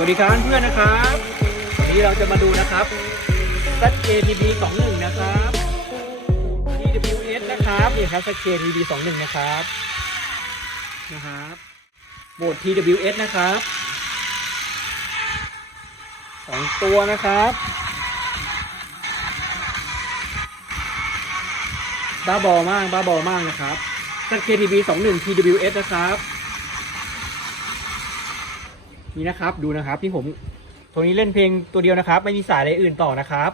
สวัสดีครับเพื่อนนะครับวันนี้เราจะมาดูนะครับ ZKTB 21 นะครับ TWS นะครับนี่ครับ ZKTB 21 นะครับนะครับโหมด TWS นะครับสองตัวนะครับบ้าบอมากบ้าบอมากนะครับ ZKTB 21 TWS นะครับ นี่นะครับ ดูนะครับที่ผมตัวนี้เล่นเพลงตัวเดียวนะครับ ไม่มีสายอะไรอื่นต่อนะครับ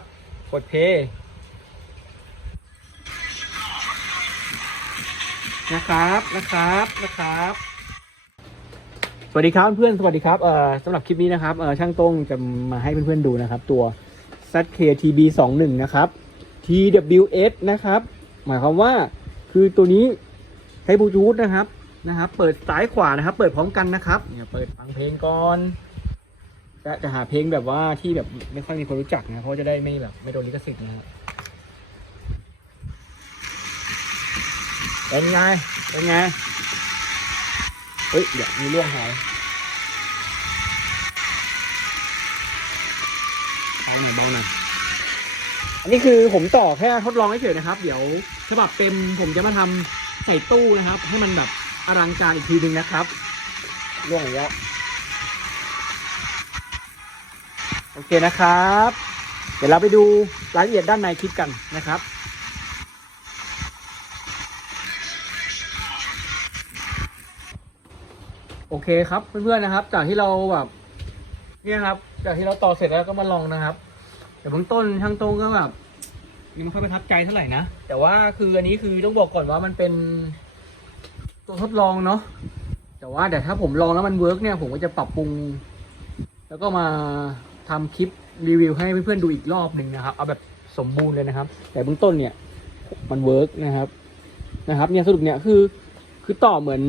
กดเพลย์นะครับนะครับนะครับ สวัสดีครับเพื่อนสวัสดีครับเอ่อสำหรับคลิปนี้นะครับเอ่อช่างต้งจะมาให้เพื่อนๆดูนะครับ ตัว ZKTB 21 นะครับ TWS นะครับ หมายความว่าคือตัวนี้ใช้บลูทูธนะครับ นะครับ เปิดซ้ายขวานะครับ เปิดพร้อมกันนะครับเนี่ยเปิดฟังเพลงก่อนจะจะหาเพลงแบบว่าที่แบบไม่ค่อยมีคนรู้จักนะเพราะจะได้ไม่แบบไม่โดนลิขสิทธิ์นะครับเป็นไง เป็นไง เฮ้ย เดี๋ยวมีเรื่องหายเบาหน่อยเบาหน่อยอันนี้คือผมต่อแค่ทดลองเฉยๆนะครับ เดี๋ยวฉบับเต็มผมจะมาทำใส่ตู้นะครับ ให้มันแบบ อลังการอีกทีหนึ่งนะครับล่วงอีกแล้วโอเคนะครับ เดี๋ยวเราไปดูรายละเอียดด้านในคลิปกันนะครับ โอเคครับเพื่อนๆนะครับ จากที่เราแบบเนี่ยครับ จากที่เราต่อเสร็จแล้วก็มาลองนะครับแต่เบื้องต้นช่างตรงก็แบบยังไม่ค่อยประทับใจเท่าไหร่นะ แต่ว่าคืออันนี้คือต้องบอกก่อนว่ามันเป็น ตัวทดลองเนาะแต่ว่าเดี๋ยวถ้าผมลองแล้วมันเวิร์กเนี่ยผมก็จะปรับปรุง แล้วก็มาทำคลิปรีวิวให้เพื่อนๆดูอีกรอบหนึ่งนะครับ เอาแบบสมบูรณ์เลยนะครับ แต่เบื้องต้นเนี่ยมันเวิร์กนะครับนะครับ เนี่ยสรุปเนี่ยคือคือต่อเหมือน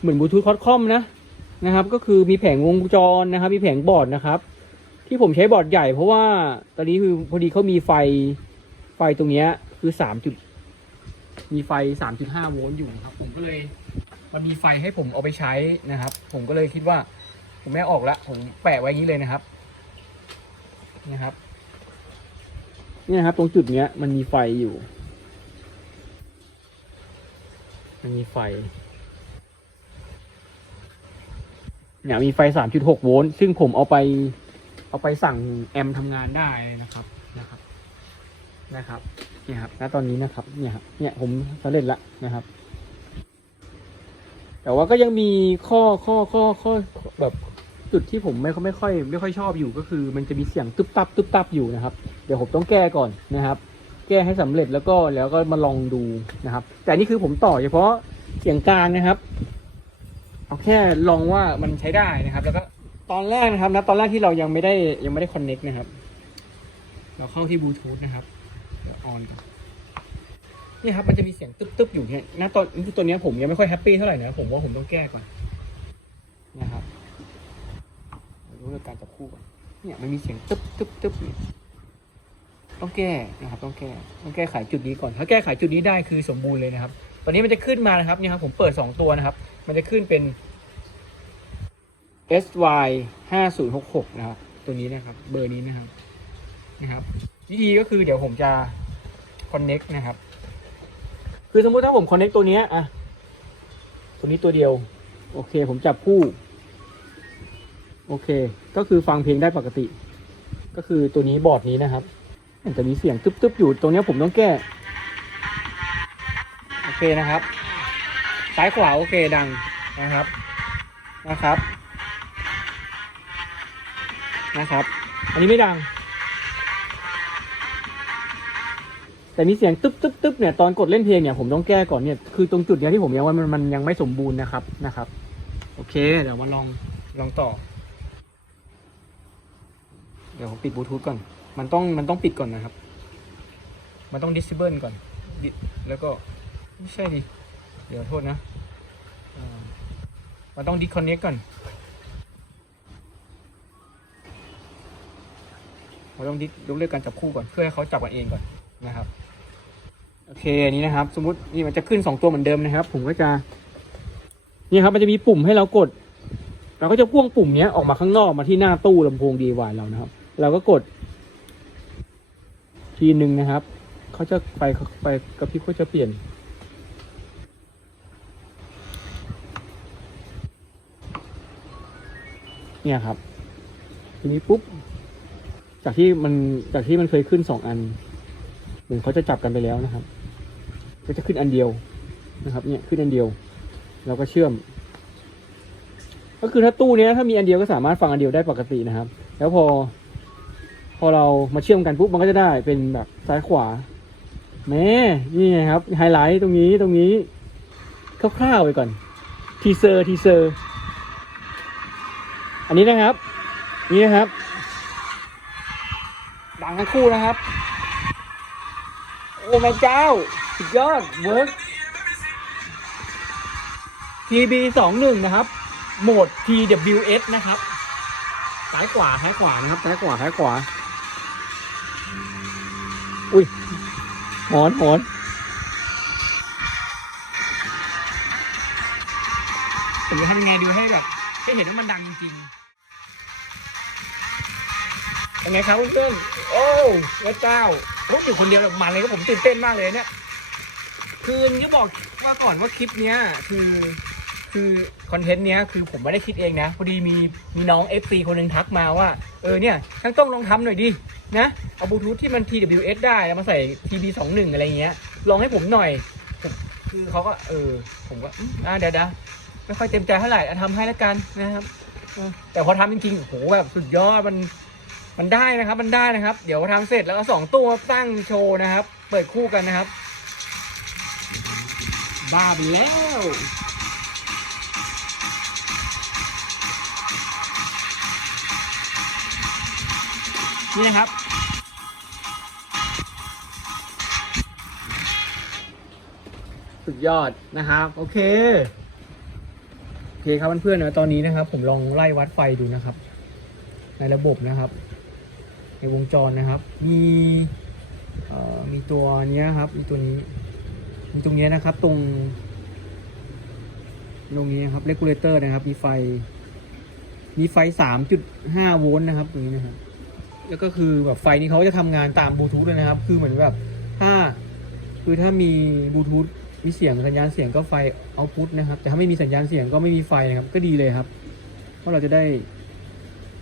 เหมือนบลูทูธคอดคอมนะนะครับ ก็คือมีแผงวงจรนะครับ มีแผงบอร์ดนะครับ ที่ผมใช้บอร์ดใหญ่เพราะว่าตอนนี้คือพอดีเขามีไฟไฟตรงเนี้ยคือสามจุด มีไฟ 3.5 โวลต์อยู่นะครับ ผมก็เลยมันมีไฟให้ผมเอาไปใช้นะครับ ผมก็เลยคิดว่า ผมไม่เอาออกละผมแปะไว้อย่างนี้เลยนะครับนะครับเนี่ยนะครับ ตรงจุดเนี้ยมันมีไฟอยู่ มันมีไฟเนี่ยมีไฟ 3.6 โวลต์ซึ่งผมเอาไป เอาไปสั่งแอมป์ทำงานได้นะครับนะครับนะครับ เนี่ยครับณตอนนี้นะครับ เนี่ยครับเนี่ยผมสำเร็จละนะครับ แต่ว่าก็ยังมีข้อข้อข้อข้อแบบจุดที่ผมไม่ไม่ค่อย ไม่ค่อยชอบอยู่ก็คือ มันจะมีเสียงตึ๊บตับตึ๊บตับอยู่นะครับ เดี๋ยวผมต้องแก้ก่อนนะครับ แก้ให้สำเร็จแล้วก็แล้วก็มาลองดูนะครับ แต่นี่คือผมต่อเฉพาะเสียงกลางนะครับเอาแค่ลองว่ามันใช้ได้นะครับ แล้วก็ตอนแรกนะครับนะตอนแรกที่เรายังไม่ได้ยังไม่ได้คอนเน็กนะครับ เราเข้าที่บลูทูธนะครับ ออนก่อนนี่ครับมันจะมีเสียงตึ๊บๆอยู่เนี่ยณตอนตัวนี้ผมยังไม่ค่อยแฮปปี้เท่าไหร่นะผมว่าผมต้องแก้ก่อนนะครับรู้เรื่องการจับคู่ก่อนเนี่ยมันมีเสียงตึ๊บตึ๊บตึ๊บอยู่ต้องแก้นะครับต้องแก้ต้องแก้ไขจุดนี้ก่อน ถ้าแก้ไขจุดนี้ได้คือสมบูรณ์เลยนะครับ ตอนนี้มันจะขึ้นมานะครับเนี่ยครับผมเปิดสองตัวนะครับ มันจะขึ้นเป็น SY ห้าศูนย์หกหกนะครับ ตัวนี้นะครับ เบอร์นี้นะครับนะครับวิธีก็คือเดี๋ยวผมจะ connect นะครับ คือสมมุติถ้าผม connect ตัวเนี้ยอะตัวนี้ตัวเดียว โอเค ผมจับคู่ โอเค ก็คือฟังเพลงได้ปกติ ก็คือตัวนี้บอร์ดนี้นะครับมันจะมีเสียงตึ๊บๆอยู่ ตรงเนี้ยผมต้องแก้ โอเคนะครับ ซ้ายขวาโอเคดังนะครับ นะครับ นะครับ อันนี้ไม่ดัง แต่มีเสียงตึ๊บตึ๊บตึ๊บเนี่ยตอนกดเล่นเพลงเนี่ยผมต้องแก้ก่อนเนี่ยคือตรงจุดเนี้ยที่ผมยังว่ามันมันยังไม่สมบูรณ์นะครับนะครับ โอเค เดี๋ยวมาลองลองต่อ เดี๋ยวผมปิดบลูทูธก่อน มันต้องมันต้องปิดก่อนนะครับ มันต้องดิสเบิลก่อนดิแล้วก็ไม่ใช่ดิเดี๋ยวโทษนะมันต้องดิคอนเน c กก่อนเราต้องดิยกเลิกการจับคู่ก่อนเพื่อให้เขาจับกันเองก่อนนะครับ โอเคอันนี้นะครับ สมมตินี่มันจะขึ้นสองตัวเหมือนเดิมนะครับ ผมก็จะนี่ครับมันจะมีปุ่มให้เรากด เราก็จะพ่วงปุ่มเนี้ยออกมาข้างนอกมาที่หน้าตู้ลำโพง DIY เรานะครับ เราก็กด ทีหนึ่งนะครับเขาจะไฟไฟกระพริบก็จะเปลี่ยน เนี่ยครับ ทีนี้ปุ๊บจากที่มันจากที่มันเคยขึ้นสองอันเหมือนเขาจะจับกันไปแล้วนะครับ ก็จะขึ้นอันเดียวนะครับ เนี่ยขึ้นอันเดียว เราก็เชื่อม ก็คือถ้าตู้เนี้ยถ้ามีอันเดียวก็สามารถฟังอันเดียวได้ปกตินะครับ แล้วพอ พอเรามาเชื่อมกันปุ๊บมันก็จะได้เป็นแบบซ้ายขวาแม่นี่ไงครับไฮไลท์ตรงนี้ตรงนี้คร่าวๆไปก่อนทีเซอร์ทีเซอร์ อันนี้นะครับ นี่นะครับดังทั้งคู่นะครับ โอ้แม่เจ้า สุดยอดเวิร์ก TB สองหนึ่งนะครับ โหมด TWS นะครับซ้ายขวาซ้ายขวานะครับซ้ายขวาซ้ายขวา อุ้ยหอนหอนผมจะทำยังไงดูให้แบบให้เห็นว่ามันดังจริงๆเป็นไงครับเพื่อนๆโอ้พระเจ้ารู้อยู่คนเดียวแบบมันเลยก็ผมตื่นเต้นมากเลยเนี่ย คือจะบอกว่าก่อนว่าคลิปเนี้ยคือ คือคอนเทนต์เนี้ยคือผมไม่ได้คิดเองนะพอดีมีมีน้อง FC คนหนึ่งทักมาว่าเออเนี่ยช่างต้องลองทำหน่อยดินะเอาบลูทูธที่มัน TWS ได้แล้วมาใส่ TB21 อะไรเงี้ยลองให้ผมหน่อย คือเขาก็เออ ผมก็อืมอ่าเดี๋ยวเดี๋ยวไม่ค่อยเต็มใจเท่าไหร่อะทำให้แล้วกันนะครับเออแต่พอทำจริงๆโอ้โหแบบสุดยอดมัน มันได้นะครับ มันได้นะครับ เดี๋ยวทำเสร็จแล้วสองตัวตั้งโชว์นะครับ เปิดคู่กันนะครับ บ้าไปแล้ว นี่นะครับ สุดยอดนะครับ โอเค โอเคครับเพื่อนๆนะตอนนี้นะครับ ผมลองไล่วัดไฟดูนะครับ ในระบบนะครับ ในวงจรนะครับ มีมีตัวนี้ครับ มีตัวนี้ ตรงนี้นะครับตรง ตรงนี้นะครับเลกูเลเตอร์นะครับ มีไฟ มีไฟ3.5โวลต์นะครับตรงนี้นะครับแล้วก็คือแบบไฟนี้เขาจะทำงานตามบลูทูธเลยนะครับ คือเหมือนแบบถ้าคือถ้ามีบลูทูธมีเสียงสัญญาณเสียงก็ไฟเอาพุทนะครับ แต่ถ้าไม่มีสัญญาณเสียงก็ไม่มีไฟนะครับ ก็ดีเลยครับ เพราะเราจะได้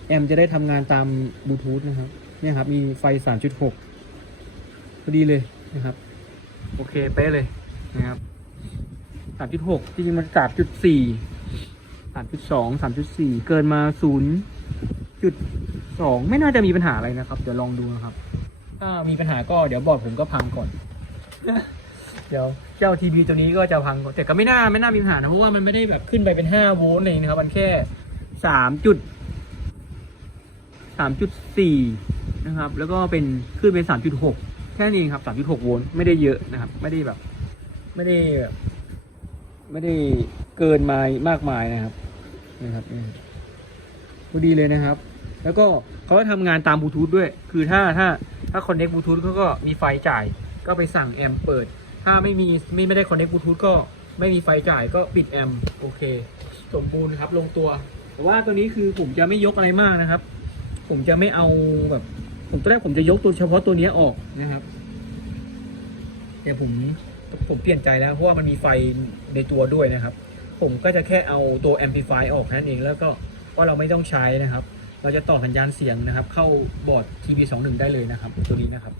แอมจะได้ทำงานตามบลูทูธนะครับ เนี่ยครับ มีไฟ3.6พอดีเลยนะครับ โอเคเป๊ะเลยนะครับ3.6จริงๆมัน3.4 3.2 3.4เกินมา 0. จุดสองไม่น่าจะมีปัญหาอะไรนะครับ เดี๋ยวลองดูนะครับ ถ้ามีปัญหาก็เดี๋ยวบอร์ดผมก็พังก่อน เดี๋ยวเจ้าทีวีตัวนี้ก็จะพังก่อนแต่ก็ไม่น่าไม่น่ามีปัญหานะเพราะว่ามันไม่ได้แบบขึ้นไปเป็นห้าโวลต์เลยนะครับ มันแค่สามจุดสามจุดสี่นะครับ แล้วก็เป็นขึ้นเป็นสามจุดหก แค่นี้ครับสามจุดหกโวลต์ไม่ได้เยอะนะครับ ไม่ได้แบบ ไม่ได้แบบไม่ได้เกินมามากมายนะครับนะครับพอดีเลยนะครับ แล้วก็เขาจะทำงานตามบลูทูธด้วย คือถ้าถ้าถ้าคอนเน็กบลูทูธเขาก็มีไฟจ่าย ก็ไปสั่งแอมเปิด ถ้าไม่มีไม่ไม่ได้คอนเน็กบลูทูธก็ไม่มีไฟจ่ายก็ปิดแอมโอเค สมบูรณ์ครับลงตัว แต่ว่าตัวนี้คือผมจะไม่ยกอะไรมากนะครับ ผมจะไม่เอาแบบ ผมตอนแรกผมจะยกตัวเฉพาะตัวเนี้ยออกนะครับแต่ผมผมเปลี่ยนใจแล้วเพราะว่ามันมีไฟในตัวด้วยนะครับ ผมก็จะแค่เอาตัว amplify ออกแค่นั้นเองแล้วก็ว่าเราไม่ต้องใช้นะครับ เราจะต่อสัญญาณเสียงนะครับ เข้าบอร์ด TB21 ได้เลยนะครับ ตัวนี้นะครับ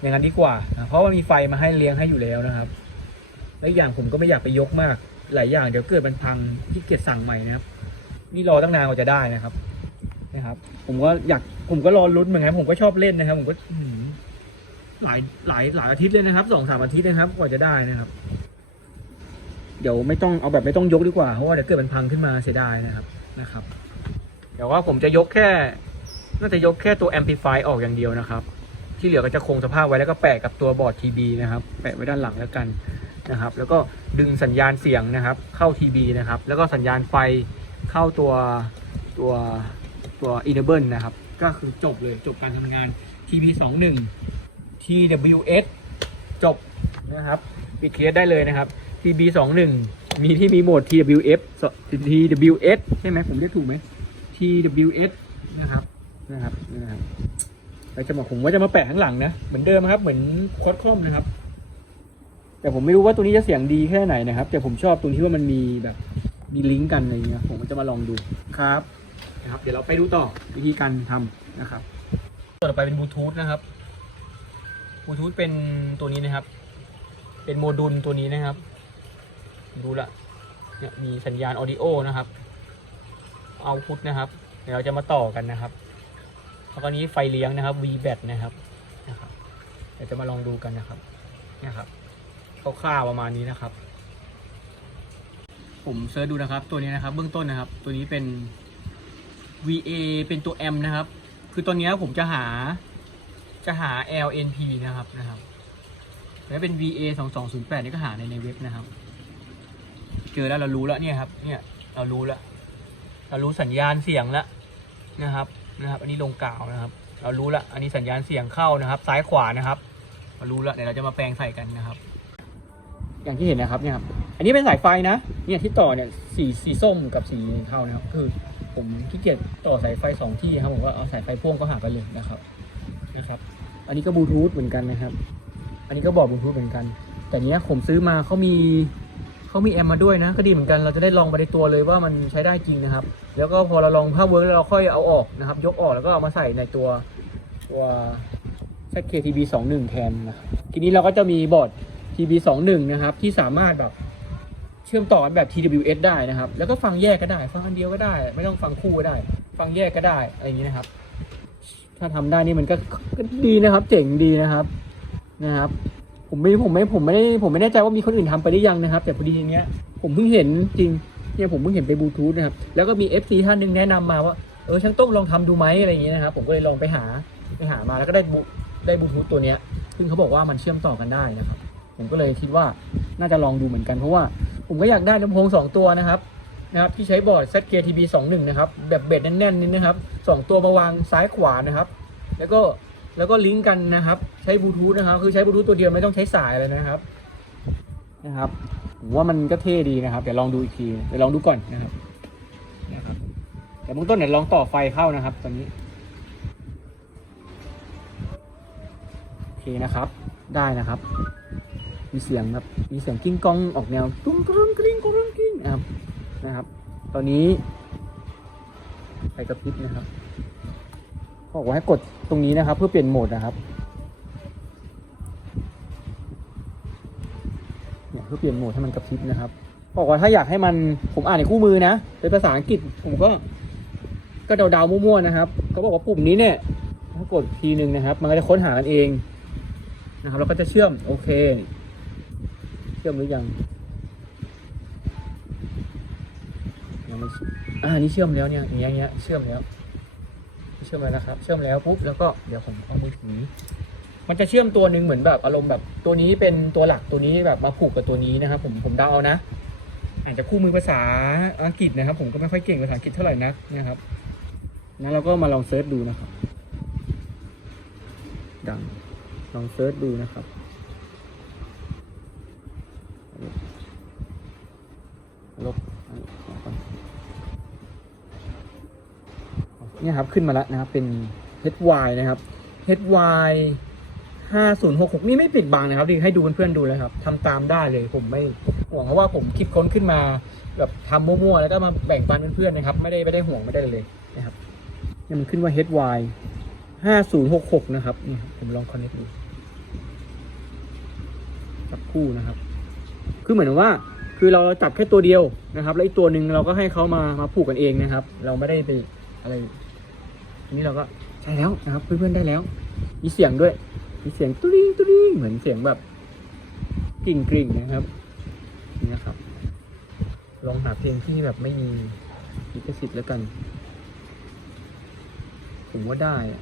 อย่างนั้นดีกว่านะเพราะว่ามีไฟมาให้เลี้ยงให้อยู่แล้วนะครับและอีกอย่างผมก็ไม่อยากไปยกมาก หลายอย่างเดี๋ยวเกิดมันพังที่เกียจสั่งใหม่นะครับ นี่รอตั้งนานกว่าจะได้นะครับ นะครับ ผมก็อยากผมก็รอลุ้นเหมือนกันผมก็ชอบเล่นนะครับ ผมก็หลายหลายหลายอาทิตย์เลยนะครับสองสามอาทิตย์นะครับ กว่าจะได้นะครับ เดี๋ยวไม่ต้องเอาแบบไม่ต้องยกดีกว่าเพราะว่าเดี๋ยวเกิดมันพังขึ้นมาเสียดายนะครับนะครับ เดี๋ยวว่าผมจะยกแค่น่าจะยกแค่ตัว amplify ออกอย่างเดียวนะครับ ที่เหลือก็จะคงสภาพไว้แล้วก็แปะกับตัวบอร์ด TB นะครับ แปะไว้ด้านหลังแล้วกันนะครับ แล้วก็ดึงสัญญาณเสียงนะครับ เข้า TB นะครับ แล้วก็สัญญาณไฟเข้าตัวตัว ตัว enable นะครับ ก็คือจบเลยจบการทำงาน TB 21 TWS จบนะครับปิดเคสได้เลยนะครับ TB 21 มีที่มีโหมด TWF TWS ใช่ไหมผมเรียกถูกไหม TWS นะครับนะครับนะครับเราจะมาผมว่าจะมาแปะข้างหลังนะ เหมือนเดิมครับ เหมือนคอร์ดคอมนะครับ แต่ผมไม่รู้ว่าตัวนี้จะเสียงดีแค่ไหนนะครับ แต่ผมชอบตรงที่ว่ามันมีแบบมีลิงก์กันอะไรเงี้ยผมก็จะมาลองดูครับ นะครับ เดี๋ยวเราไปดูต่อวิธีการทำนะครับต่อไปเป็นบลูทูธนะครับบลูทูธเป็นตัวนี้นะครับ เป็นโมดูลตัวนี้นะครับ ดูละเนี่ยมีสัญญาณออดิโอนะครับ เอาพุทนะครับ เดี๋ยวเราจะมาต่อกันนะครับ แล้วก็นี้ไฟเลี้ยงนะครับ V b a t นะครับนะครับ เดี๋ยวจะมาลองดูกันนะครับนี่ครับคร่าวๆประมาณนี้นะครับ ผมเซิร์ชดูนะครับ ตัวนี้นะครับ เบื้องต้นนะครับ ตัวนี้เป็น VA เป็นตัว M นะครับ คือตัวเนี้ผมจะหาจะหา LNP นะครับนะครับแล้วเป็น VA 2 2 0 8นี่ก็หาในในเว็บนะครับ เจอแล้วเรารู้แล้วเนี่ยครับ เนี่ยเรารู้แล้วเรารู้สัญญาณเสียงแล้วนะครับนะครับ อันนี้ลงกล่าวนะครับ เรารู้แล้วอันนี้สัญญาณเสียงเข้านะครับ ซ้ายขวานะครับ เรารู้แล้วเดี๋ยวเราจะมาแปลงใส่กันนะครับ อย่างที่เห็นนะครับเนี่ยครับ อันนี้เป็นสายไฟนะ เนี่ยที่ต่อเนี่ยสีสีส้มกับสีเทานะครับ คือ ผมขี้เกียจต่อสายไฟสองที่ครับผมว่าเอาสายไฟพ่วงก็หาไปเลยนะครับนะครับ อันนี้ก็บลูทูธเหมือนกันนะครับ อันนี้ก็บอกบลูทูธเหมือนกัน แต่เนี้ยผมซื้อมาเขามีเขามีแอมมาด้วยนะ ก็ดีเหมือนกันเราจะได้ลองไปในตัวเลยว่ามันใช้ได้จริงนะครับ แล้วก็พอเราลองภาพเวิร์กแล้วเราค่อยเอาออกนะครับ ยกออกแล้วก็เอามาใส่ในตัวตัว ZKTB 21แทนนะทีนี้เราก็จะมีบอร์ด TB 21นะครับที่สามารถแบบ เชื่อมต่อกันแบบ TWS ได้นะครับ แล้วก็ฟังแยกก็ได้ ฟังอันเดียวก็ได้ ไม่ต้องฟังคู่ก็ได้ ฟังแยกก็ได้ อะไรอย่างนี้นะครับ ถ้าทำได้นี่มันก็ก็ดีนะครับ เจ๋งดีนะครับ นะครับ ผมไม่ ผมไม่ ผมไม่ได้ ผมไม่แน่ใจว่ามีคนอื่นทำไปได้ยังนะครับ แต่พอดีทีเนี้ย ผมเพิ่งเห็นจริง เนี่ยผมเพิ่งเห็นไปบลูทูธนะครับ แล้วก็มี FC ท่านหนึงแนะนำมาว่า เออช่างต้องลองทำดูไหมอะไรอย่างเงี้ยนะครับ ผมก็เลยลองไปหา ไปหามาแล้วก็ได้บลูได้บลูทูธตัวเนี้ย ซึ่งเขาบอกว่ามันเชื่อมต่อกันได้นะครับ ผมก็เลยคิดว่าน่าจะลองดูเหมือนกันเพราะว่าผมก็อยากได้ลำโพงสองตัวนะครับนะครับที่ใช้บอร์ด ZKTB 21นะครับแบบเบสแน่นๆนี่นะครับสองตัวมาวางซ้ายขวานะครับ แล้วก็แล้วก็ลิงก์กันนะครับ ใช้บลูทูธนะครับ คือใช้บลูทูธตัวเดียวไม่ต้องใช้สายเลยนะครับนะครับผมว่ามันก็เท่ดีนะครับเดี๋ยวลองดูอีกทีเดี๋ยวลองดูก่อนนะครับนะครับแต่เบื้องต้นเดี๋ยวลองต่อไฟเข้านะครับตอนนี้โอเคนะครับได้นะครับ มีเสียงครับมีเสียงกิ้งก้องออกแนวตุ้งกรุงกริ้งกรุงกริ้งนะครับนะครับ ตอนนี้ไฟกระพริบนะครับบอกว่าให้กดตรงนี้นะครับ เพื่อเปลี่ยนโหมดนะครับเนี่ยเพื่อเปลี่ยนโหมดให้มันกระพริบนะครับบอกว่าถ้าอยากให้มันผมอ่านในคู่มือนะเป็นภาษาอังกฤษผมก็ก็เดาๆมั่วๆนะครับเขาบอกว่าปุ่มนี้เนี่ยถ้ากดทีหนึ่งนะครับ มันก็จะค้นหากันเองนะครับแล้วก็จะเชื่อมโอเค เชื่อมหรือยังยังไม่อ่านี่เชื่อมแล้วเนี่ยอย่างเงี้ยเชื่อมแล้ว เชื่อมแล้วนะครับ เชื่อมแล้วปุ๊บแล้วก็เดี๋ยวผมเอามือถือมันจะเชื่อมตัวหนึ่งเหมือนแบบอารมณ์แบบตัวนี้เป็นตัวหลักตัวนี้แบบมาผูกกับตัวนี้นะครับ ผมผมเดาเอานะอาจจะคู่มือภาษาอังกฤษนะครับ ผมก็ไม่ค่อยเก่งภาษาอังกฤษเท่าไหร่นักนะครับงั้นเราก็มาลองเซิร์ชดูนะครับดังลองเซิร์ชดูนะครับ ลบอันนี้ออกก่อนเนี่ยครับ ขึ้นมาแล้วนะครับ เป็น HY นะครับ HY 5066 นี่ไม่ปิดบังนะครับดีให้ดูเพื่อนๆดูเลยครับทำตามได้เลยผมไม่ห่วงเพราะว่าผมคิดค้นขึ้นมาแบบทำมั่วๆแล้วก็มาแบ่งปันเพื่อนๆนะครับ ไม่ได้ไม่ได้ห่วงไม่ได้เลยนะครับเนี่ยมันขึ้นว่า HY 5066 นะครับนี่ครับผมลองคอนเนคดูจับคู่นะครับ คือเหมือนว่าคือเราจับแค่ตัวเดียวนะครับ แล้วอีกตัวหนึ่งเราก็ให้เขามามาผูกกันเองนะครับ เราไม่ได้ไปอะไรทีนี้เราก็ใช่แล้วนะครับเพื่อนๆได้แล้ว มีเสียงด้วย มีเสียงตุ้ริงตุ้ริงเหมือนเสียงแบบกริ่งกริ่งนะครับนี่นะครับ ลองหาเพลงที่แบบไม่มีลิขสิทธิ์แล้วกัน ผมว่าได้อะ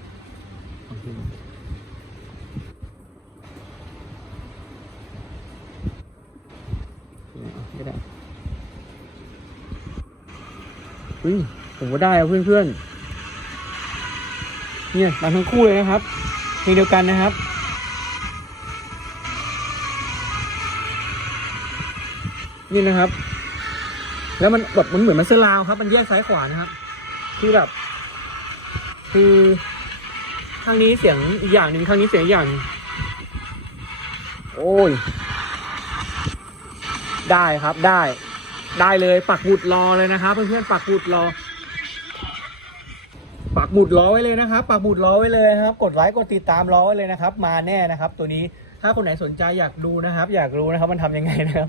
ลองดูเอาไม่ได้เฮ้ยผมว่าได้อะเพื่อนๆเนี่ยมาทั้งคู่เลยนะครับเพลงเดียวกันนะครับนี่นะครับ แล้วมันแบบมันเหมือนมันเซอร์ราวครับ มันแยกซ้ายขวานะครับ คือแบบ คือข้างนี้เสียงอีกอย่างหนึ่งข้างนี้เสียงอีกอย่าง โอ้ย ได้ครับได้ ได้เลยปักหมุดรอเลยนะครับ เพื่อนๆปักหมุดรอ ปักหมุดรอไว้เลยนะครับ ปักหมุดรอไว้เลยครับ กดไลค์กดติดตามรอไว้เลยนะครับ มาแน่นะครับ ตัวนี้ถ้าคนไหนสนใจอยากดูนะครับ อยากรู้นะครับมันทำยังไงนะครับ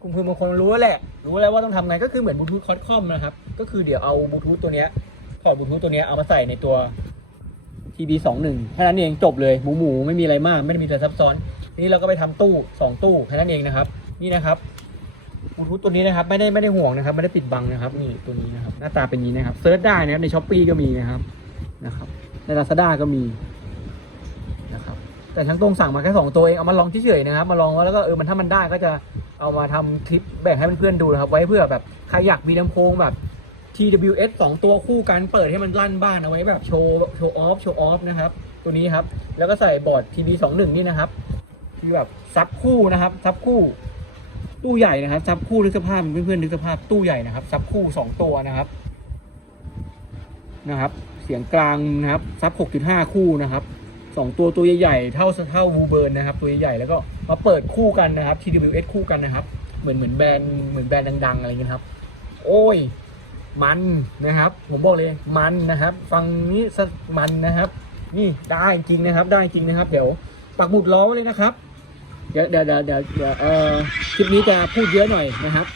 คุณคือบางคนรู้แล้วแหละ รู้แล้วว่าต้องทำไงก็คือเหมือนบลูทูธคอร์ดคอมนะครับ ก็คือเดี๋ยวเอาบลูทูธตัวเนี้ยพอร์ตบลูทูธตัวเนี้ยเอามาใส่ในตัว TB 2 1 แค่นั้นเองจบเลยหมูหมูไม่มีอะไรมาก ไม่ได้มีอะไรซับซ้อน ทีนี้เราก็ไปทำตู้สองตู้แค่นั้นเองนะครับ นี่นะครับ ลูทูธตัวนี้นะครับไม่ได้ไม่ได้ห่วงนะครับไม่ได้ปิดบังนะครับนี่ตัวนี้นะครับหน้าตาเป็นอย่างนี้นะครับเซิร์ชได้นะครับในช้อปปีก็มีนะครับนะครับในลาซาด้าก็มีนะครับแต่ทั้งตรงสั่งมาแค่สองตัวเองเอามาลองเฉยๆนะครับมาลองแล้วก็เออมันถ้ามันได้ก็จะเอามาทำคลิปแบ่งให้เพื่อนๆดูนะครับไว้เพื่อแบบใครอยากมีลำโพงแบบ TWS สองตัวคู่กันเปิดให้มันลั่นบ้านเอาไว้แบบโชว์โชว์ออฟโชว์ออฟนะครับตัวนี้ครับแล้วก็ใส่บอร์ด TB 2 1นี่นะครับคือแบบซับคู่นะครับซับคู่ ตู้ใหญ่นะครับซับคู่นึกสภาพเพื่อนๆนึกสภาพตู้ใหญ่นะครับซับคู่สองตัวนะครับนะครับ เสียงกลางนะครับซับ6.5คู่นะครับสองตัวตัวใหญ่ๆเท่าเท่าวูเบิร์นนะครับ ตัวใหญ่ๆแล้วก็มาเปิดคู่กันนะครับ TWS คู่กันนะครับ เหมือนเหมือนแบรนด์เหมือนแบรนด์ดัง ๆ อะไรเงี้ยครับ โอ้ย มันนะครับ ผมบอกเลยมันนะครับ ฟังนี้สะมันนะครับ นี่ได้จริงนะครับ ได้จริงนะครับ เดี๋ยวปักหมุดล้อเลยนะครับ เดี๋ยวเดี๋ยวเดี๋ยวเดี๋ยวเอ่อคลิปนี้จะพูดเยอะหน่อยนะครับ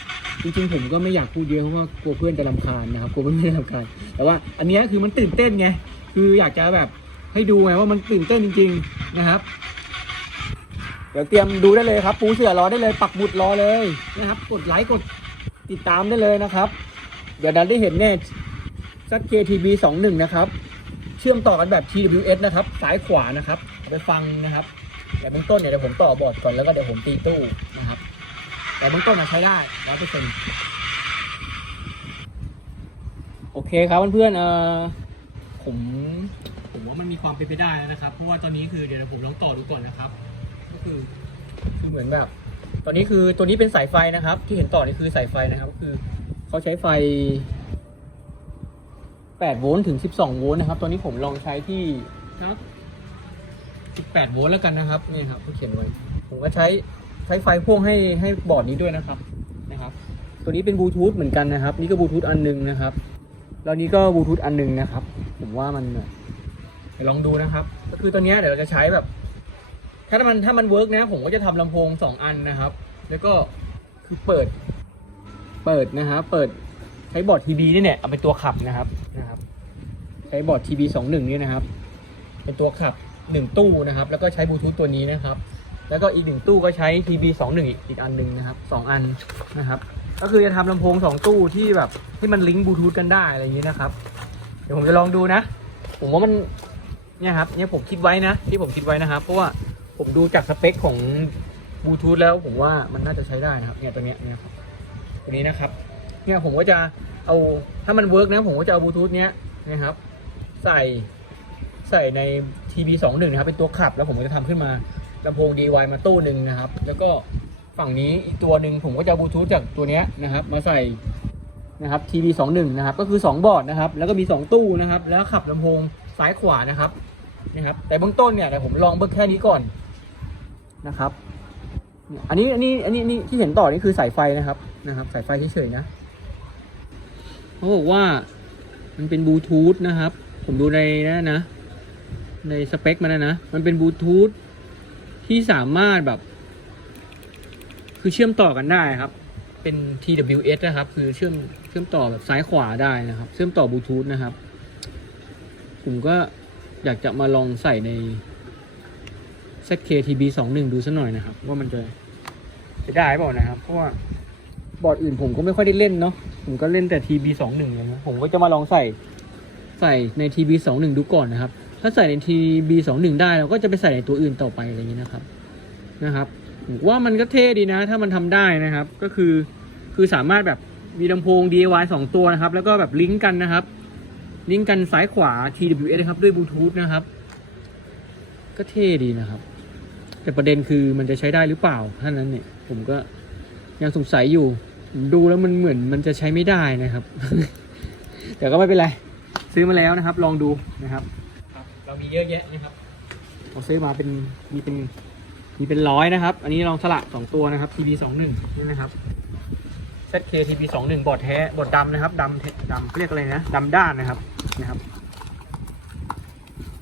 จริงๆผมก็ไม่อยากพูดเยอะเพราะว่ากลัวเพื่อนจะรำคาญนะครับกลัวเพื่อนจะรำคาญแต่ว่าอันนี้คือมันตื่นเต้นไงคืออยากจะแบบให้ดูไงว่ามันตื่นเต้นจริง ๆนะครับ เดี๋ยวเตรียมดูได้เลยครับ ปูเสือรอได้เลยปักหมุดรอเลยนะครับ กดไลค์กดติดตามได้เลยนะครับ เดี๋ยวนั้นได้เห็นแน่สัก KTB 2 1 นะครับ เชื่อมต่อกันแบบ TWS นะครับ ซ้ายขวานะครับ ไปฟังนะครับ แต่เบื้องต้นเนี่ยเดี๋ยวผมต่อบอร์ดก่อนแล้วก็เดี๋ยวผมตีตู้นะครับ แต่เบื้องต้นนะใช้ได้ร้อยเปอร์เซ็นต์โอเคครับเพื่อนๆเอ่อผมผมว่ามันมีความเป็นไปได้นะครับ เพราะว่าตอนนี้คือเดี๋ยวผมลองต่อดูก่อนนะครับ ก็คือคือเหมือนแบบ ตอนนี้คือตัวนี้เป็นสายไฟนะครับ ที่เห็นต่อนี่คือสายไฟนะครับก็คือเขาใช้ไฟ8โวลต์ถึง 12 โวลต์นะครับตัวนี้ผมลองใช้ที่ครับ 18 โวลต์แล้วกันนะครับนี่ครับเขาเขียนไว้ ผมก็ใช้ใช้ไฟพ่วงให้ให้บอร์ดนี้ด้วยนะครับนะครับ ตัวนี้เป็นบลูทูธเหมือนกันนะครับ นี่ก็บลูทูธอันหนึงนะครับแล้วนี้ก็บลูทูธอันหนึงนะครับ ผมว่ามันเดี๋ยวลองดูนะครับ ก็คือตัวนี้เดี๋ยวเราจะใช้แบบ ถ้ามันถ้ามันเวิร์กนะ ผมก็จะทำลำโพงสองอันนะครับ แล้วก็คือเปิด เปิดนะครับเปิดใช้บอร์ดทีบีนี่เนี่ยเอาเป็นตัวขับนะครับนะครับ ใช้บอร์ดทีบีสองหนึ่งนี่นะครับ เป็นตัวขับ หนึ่งตู้นะครับ แล้วก็ใช้บลูทูธตัวนี้นะครับ แล้วก็อีกหนึ่งตู้ก็ใช้ทีบีสองหนึ่งอีกอันหนึ่งนะครับสองอันนะครับ ก็คือจะทำลำโพงสองตู้ที่แบบที่มันลิงก์บลูทูธกันได้อะไรอย่างนี้นะครับ เดี๋ยวผมจะลองดูนะ ผมว่ามันเนี่ยครับเนี่ยผมคิดไว้นะ ที่ผมคิดไว้นะครับ เพราะว่าผมดูจากสเปคของบลูทูธแล้วผมว่ามันน่าจะใช้ได้นะครับ เนี่ยตัวเนี้ยเนี่ยครับตัวนี้นะครับ เนี่ยผมก็จะเอาถ้ามันเวิร์กนะผมก็จะเอาบลูทูธเนี้ยนะครับ ใส่ ใส่ใน TB 2 1 นะครับเป็นตัวขับ แล้วผมก็จะทำขึ้นมาลำโพง DIY มาตู้หนึ่งนะครับ แล้วก็ฝั่งนี้อีกตัวหนึ่งผมก็จะบลูทูธจากตัวนี้นะครับ มาใส่นะครับ TB 2 1 นะครับก็คือ 2 บอร์ดนะครับ แล้วก็มี 2 ตู้นะครับ แล้วขับลำโพงซ้ายขวานะครับนะครับแต่เบื้องต้นเนี่ยเดี๋ยวผมลองเบื้องแค่นี้ก่อนนะครับ อันนี้อันนี้อันนี้อันนี้ที่เห็นต่อนี่คือสายไฟนะครับนะครับ สายไฟเฉยๆนะเขาบอกว่ามันเป็นบลูทูธนะครับ ผมดูในนะนะ ในสเปคมันนะนะ มันเป็นบลูทูธที่สามารถแบบ คือเชื่อมต่อกันได้ครับ เป็น TWS นะครับ คือเชื่อมเชื่อมต่อแบบซ้ายขวาได้นะครับ เชื่อมต่อบลูทูธนะครับ ผมก็อยากจะมาลองใส่ใน ZKTB 2 1 ดูสักหน่อยนะครับ ว่ามันจะจะได้เปล่านะครับ เพราะว่าบอร์ดอื่นผมก็ไม่ค่อยได้เล่นเนาะผมก็เล่นแต่ TB 2 1 เลยนะผมก็จะมาลองใส่ใส่ใน TB 2 1 ดูก่อนนะครับ ถ้าใส่ใน TB 2 1 ได้เราก็จะไปใส่ในตัวอื่นต่อไปอะไรอย่างนี้นะครับนะครับผมว่ามันก็เท่ดีนะ ถ้ามันทำได้นะครับ ก็คือคือสามารถแบบมีลำโพง DIY 2 ตัวนะครับ แล้วก็แบบลิงก์กันนะครับ ลิงก์กันซ้ายขวา TWS นะครับ ด้วยบลูทูธนะครับ ก็เท่ดีนะครับ แต่ประเด็นคือมันจะใช้ได้หรือเปล่าท่านั้นเนี่ย ผมก็ยังสงสัยอยู่ ดูแล้วมันเหมือนมันจะใช้ไม่ได้นะครับ แต่ก็ไม่เป็นไร ซื้อมาแล้วนะครับ ลองดูนะครับ เรามีเยอะแยะนะครับเราซื้อมาเป็นมีเป็นมีเป็นร้อยนะครับ อันนี้ลองสละสองตัวนะครับ TB สองหนึ่งนี่นะครับ ZK TB สองหนึ่งบอดแท้บอดดำนะครับดำดำเรียกอะไรนะดำด้านนะครับนะครับ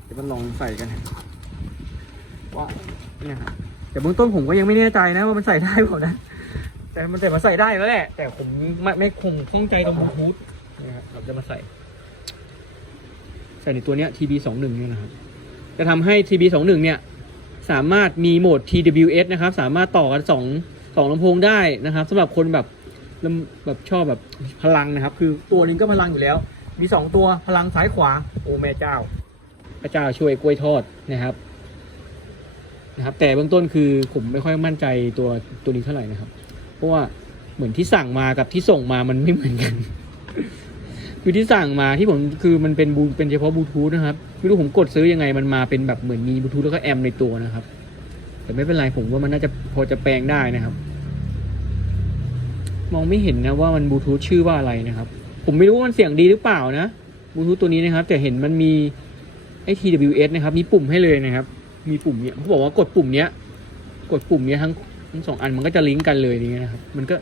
เดี๋ยวมันลองใส่กันว่าเนี่ยครับแต่เบื้องต้นผมก็ยังไม่แน่ใจนะว่ามันใส่ได้เปล่านะ แต่มันแต่มันใส่ได้แล้วแหละแต่ผมไม่ไม่คงข้องใจตรงบลูทูธนะครับเราจะมาใส่ ใส่ในตัวเนี้ย TB สองหนึ่งเนี่ยนะครับ จะทำให้ TB สองหนึ่งเนี่ย สามารถมีโหมด TWS นะครับ สามารถต่อกันสองสองลำโพงได้นะครับสำหรับคนแบบลำแบบชอบแบบพลังนะครับ คือตัวหนึงก็พลังอยู่แล้ว มีสองตัวพลังซ้ายขวา โอ้แม่เจ้าพระเจ้าช่วยกล้วยทอดนะครับนะครับแต่เบื้องต้นคือผมไม่ค่อยมั่นใจตัวตัวนี้เท่าไหร่นะครับ เพราะว่าเหมือนที่สั่งมากับที่ส่งมามันไม่เหมือนกัน คือที่สั่งมาที่ผมคือมันเป็นบูเป็นเฉพาะบลูทูธนะครับไม่รู้ผมกดซื้อยังไงมันมาเป็นแบบเหมือนมีบลูทูธแล้วก็แอมในตัวนะครับ แต่ไม่เป็นไรผมว่ามันน่าจะพอจะแปลงได้นะครับ มองไม่เห็นนะว่ามันบลูทูธชื่อว่าอะไรนะครับ ผมไม่รู้ว่ามันเสียงดีหรือเปล่านะบลูทูธตัวนี้นะครับ แต่เห็นมันมีไอ้ TWS นะครับ มีปุ่มให้เลยนะครับ มีปุ่มเนี้ยเขาบอกว่ากดปุ่มเนี้ย กดปุ่มเนี้ยทั้งทั้งสองอันมันก็จะลิงก์กันเลยอย่างเงี้ยนะครับ มันก็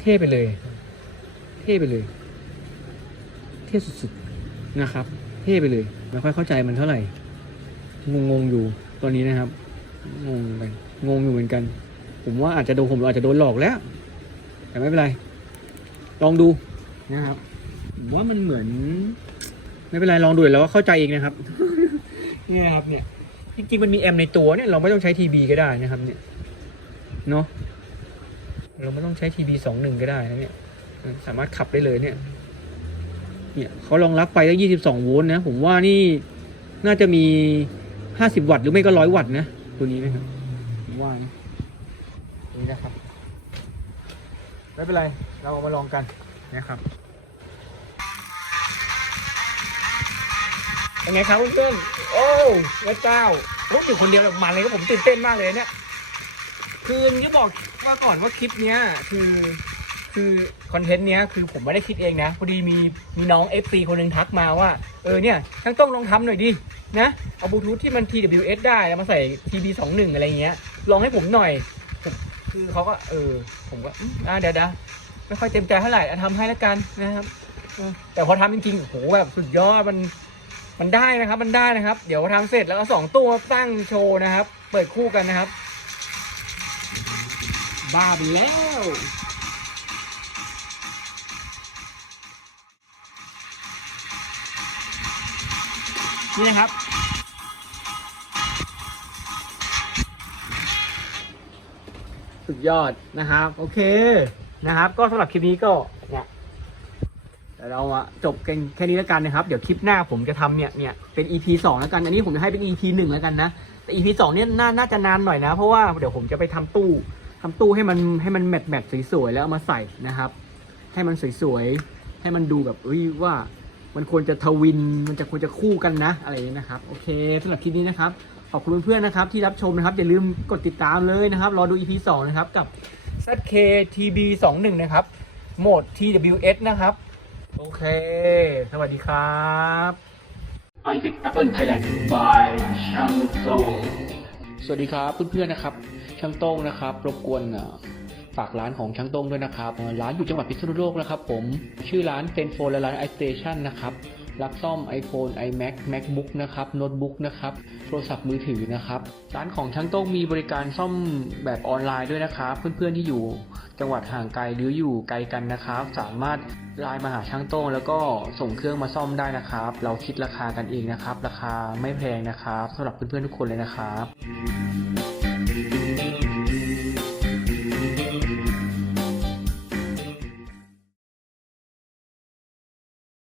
เท่ไปเลย เท่ไปเลย เท่สุดๆนะครับ เท่ไปเลยไม่ค่อยเข้าใจมันเท่าไหร่ งงๆอยู่ตอนนี้นะครับ งงไปงงอยู่เหมือนกัน ผมว่าอาจจะโดนผมอาจจะโดนหลอกแล้ว แต่ไม่เป็นไร ลองดูนะครับผมว่ามันเหมือน ไม่เป็นไรลองดูแล้วว่าเข้าใจเองนะครับนี่ครับเนี่ยจริงๆมันมีแอมในตัวเนี่ยเราไม่ต้องใช้ทีบีก็ได้นะครับ เนี่ยเนาะเราไม่ต้องใช้ทีบีสองหนึ่งก็ได้นะเนี่ย สามารถขับได้เลยเนี่ย เนี่ยเขารองรับไฟได้ยี่สิบสองโวลต์นะผมว่านี่น่าจะมีห้าสิบวัตต์หรือไม่ก็ร้อยวัตต์นะตัวนี้นะครับผมว่านะนี่นะครับไม่เป็นไรเราเอามาลองกันนะครับเป็นไงครับเพื่อนๆโอ้พระเจ้ารู้อยู่คนเดียวแบบมันเลยก็ผมตื่นเต้นมากเลยเนี่ย คือจะบอกว่าก่อนว่าคลิปเนี้ยคือ คือคอนเทนต์เนี้ยคือผมไม่ได้คิดเองนะพอดีมีมีน้อง FC คนหนึ่งทักมาว่า เออเนี่ยช่างต้องลองทำหน่อยดินะเอาบลูทูธที่มัน TWS ได้แล้วมาใส่ TB21 อะไรเงี้ย ลองให้ผมหน่อยผมคือเขาก็เออ ผมก็อืมอ่าเดี๋ยวเดยวไม่ค่อยเต็มใจเท่าไหร่อะทำให้แล้วกันนะครับเออแต่พอทำจริงๆโอ้โหแบบสุดยอดมันมันได้นะครับ มันได้นะครับ เดี๋ยวทำเสร็จแล้วก็สองตัวตั้งโชว์นะครับ เปิดคู่กันนะครับ บ้าไปแล้ว นี่นะครับ สุดยอดนะครับ โอเคนะครับ ก็สำหรับคลิปนี้ก็เนี่ยเดี๋ยวเราอะจบกันแค่นี้แล้วกันนะครับ เดี๋ยวคลิปหน้าผมจะทำเนี่ยเนี่ยเป็น EP สองแล้วกัน อันนี้ผมจะให้เป็น EP หนึ่งแล้วกันนะ แต่ EP สองเนี่ยน่าน่าจะนานหน่อยนะ เพราะว่าเดี๋ยวผมจะไปทำตู้ทำตู้ให้มันให้มันแมทแมทสวยๆแล้วเอามาใส่นะครับ ให้มันสวยๆให้มันดูแบบเอ้ยว่า มันควรจะทวิน มันจะควรจะคู่กันนะ อะไรอย่างนี้นะครับ โอเคสำหรับคลิปนี้นะครับ ขอบคุณเพื่อนๆนะครับ ที่รับชมนะครับ อย่าลืมกดติดตามเลยนะครับ รอดู EP 2 นะครับ กับ ZK TB 2 1 นะครับ โหมด TWS นะครับ โอเค สวัสดีครับ Isaac Apple Thailand by Shang Tsung สวัสดีครับเพื่อนๆนะครับช่างโต้งนะครับ รบกวนอะ ฝากร้านของช่างโต้งด้วยนะครับ ร้านอยู่จังหวัดพิษณุโลกนะครับผม ชื่อร้านเซนโฟนและร้าน iStation นะครับ รับซ่อม iPhone, iMac, MacBook นะครับโน้ตบุ๊กนะครับ โทรศัพท์มือถือนะครับ ร้านของช่างโต้งมีบริการซ่อมแบบออนไลน์ด้วยนะครับ เพื่อนๆที่อยู่จังหวัดห่างไกลหรืออยู่ไกลกันนะครับ สามารถไลน์มาหาช่างโต้งแล้วก็ส่งเครื่องมาซ่อมได้นะครับ เราคิดราคากันเองนะครับ ราคาไม่แพงนะครับสำหรับเพื่อนๆทุกคนเลยนะครับ